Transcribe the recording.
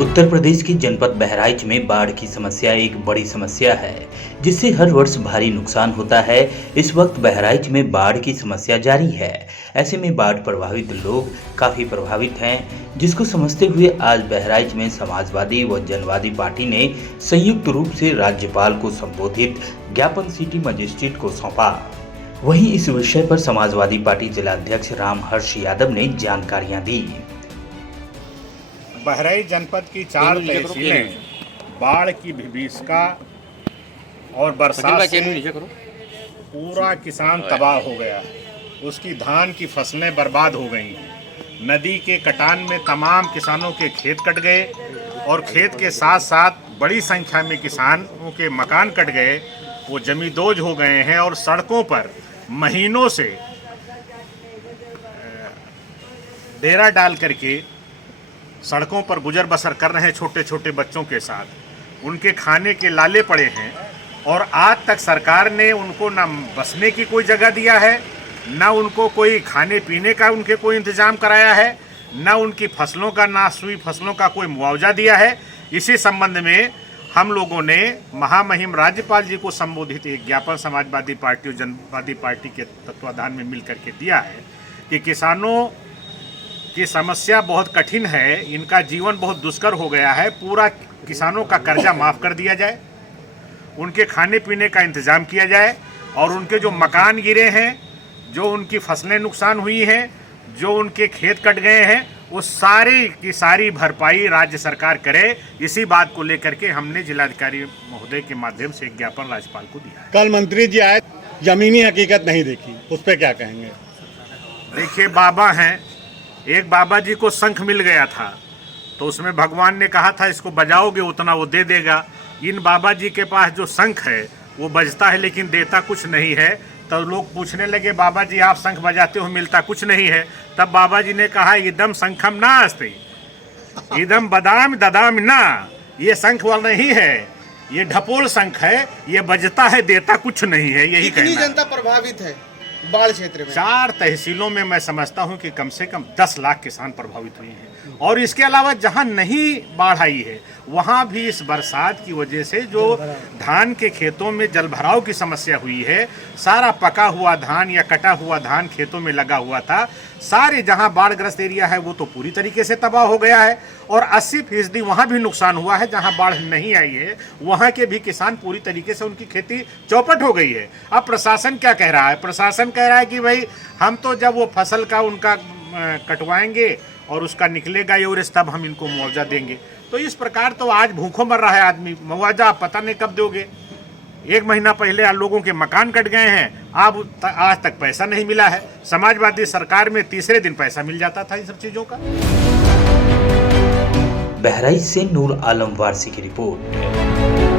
उत्तर प्रदेश के जनपद बहराइच में बाढ़ की समस्या एक बड़ी समस्या है, जिससे हर वर्ष भारी नुकसान होता है। इस वक्त बहराइच में बाढ़ की समस्या जारी है। ऐसे में बाढ़ प्रभावित लोग काफी प्रभावित हैं, जिसको समझते हुए आज बहराइच में समाजवादी व जनवादी पार्टी ने संयुक्त रूप से राज्यपाल को संबोधित ज्ञापन सिटी मजिस्ट्रेट को सौंपा। वहीं इस विषय पर समाजवादी पार्टी जिलाध्यक्ष रामहर्ष यादव ने जानकारियां दी। बहराइच जनपद की 4 तहसीलें बाढ़ की भीभीषिका और बरसात से पूरा किसान तबाह हो गया है। उसकी धान की फसलें बर्बाद हो गई हैं। नदी के कटान में तमाम किसानों के खेत कट गए और खेत के साथ साथ बड़ी संख्या में किसानों के मकान कट गए, वो जमींदोज हो गए हैं और सड़कों पर महीनों से डेरा डाल करके सड़कों पर गुजर बसर कर रहे हैं छोटे छोटे बच्चों के साथ। उनके खाने के लाले पड़े हैं और आज तक सरकार ने उनको ना बसने की कोई जगह दिया है, ना उनको कोई खाने पीने का उनके कोई इंतजाम कराया है, ना उनकी फसलों का नाश हुई फसलों का कोई मुआवजा दिया है। इसी संबंध में हम लोगों ने महामहिम राज्यपाल जी को संबोधित एक ज्ञापन समाजवादी पार्टी और जनवादी पार्टी के तत्वाधान में मिल करके दिया है कि किसानों की समस्या बहुत कठिन है, इनका जीवन बहुत दुष्कर हो गया है। पूरा किसानों का कर्जा माफ़ कर दिया जाए, उनके खाने पीने का इंतज़ाम किया जाए और उनके जो मकान गिरे हैं, जो उनकी फसलें नुकसान हुई हैं, जो उनके खेत कट गए हैं, वो सारी की सारी भरपाई राज्य सरकार करे। इसी बात को लेकर के हमने जिलाधिकारी महोदय के माध्यम से एक ज्ञापन राज्यपाल को दिया है। कल मंत्री जी आए, जमीनी हकीकत नहीं देखी, उस पर क्या कहेंगे? देखिए, बाबा हैं, एक बाबा जी को शंख मिल गया था तो उसमें भगवान ने कहा था इसको बजाओगे उतना वो दे देगा। इन बाबा जी के पास जो शंख है वो बजता है लेकिन देता कुछ नहीं है। तब लोग पूछने लगे, बाबा जी आप शंख बजाते हो मिलता कुछ नहीं है। तब बाबा जी ने कहा, इदम शंखम ना अस्ति, इदम बदाम ददाम ना, ये शंख वाला नहीं है, ये ढपोल शंख है, ये बजता है देता कुछ नहीं है। यही कितनी कहना जनता प्रभावित है बाढ़ क्षेत्र में? 4 तहसीलों में मैं समझता हूं कि कम से कम 10 लाख किसान प्रभावित हुए हैं। और इसके अलावा जहां नहीं बाढ़ आई है वहां भी इस बरसात की वजह से जो धान के खेतों में जलभराव की समस्या हुई है, सारा पका हुआ धान या कटा हुआ धान खेतों में लगा हुआ था, सारे जहां बाढ़ग्रस्त एरिया है वो तो पूरी तरीके से तबाह हो गया है। और 80% वहां भी नुकसान हुआ है जहां बाढ़ नहीं आई है, वहां के भी किसान पूरी तरीके से उनकी खेती चौपट हो गई है। अब प्रशासन क्या कह रहा है? प्रशासन कह रहा है कि भाई हम तो जब वो फसल का उनका कटवाएंगे और उसका निकलेगा यूरिस तब हम इनको मुआवजा देंगे। तो इस प्रकार तो आज भूखों मर रहा है आदमी, मुआवजा आप पता नहीं कब दोगे। 1 महीना पहले लोगों के मकान कट गए हैं, अब आज तक पैसा नहीं मिला है। समाजवादी सरकार में तीसरे दिन पैसा मिल जाता था इन सब चीजों का। बहराइच से नूर आलम वारसी की रिपोर्ट।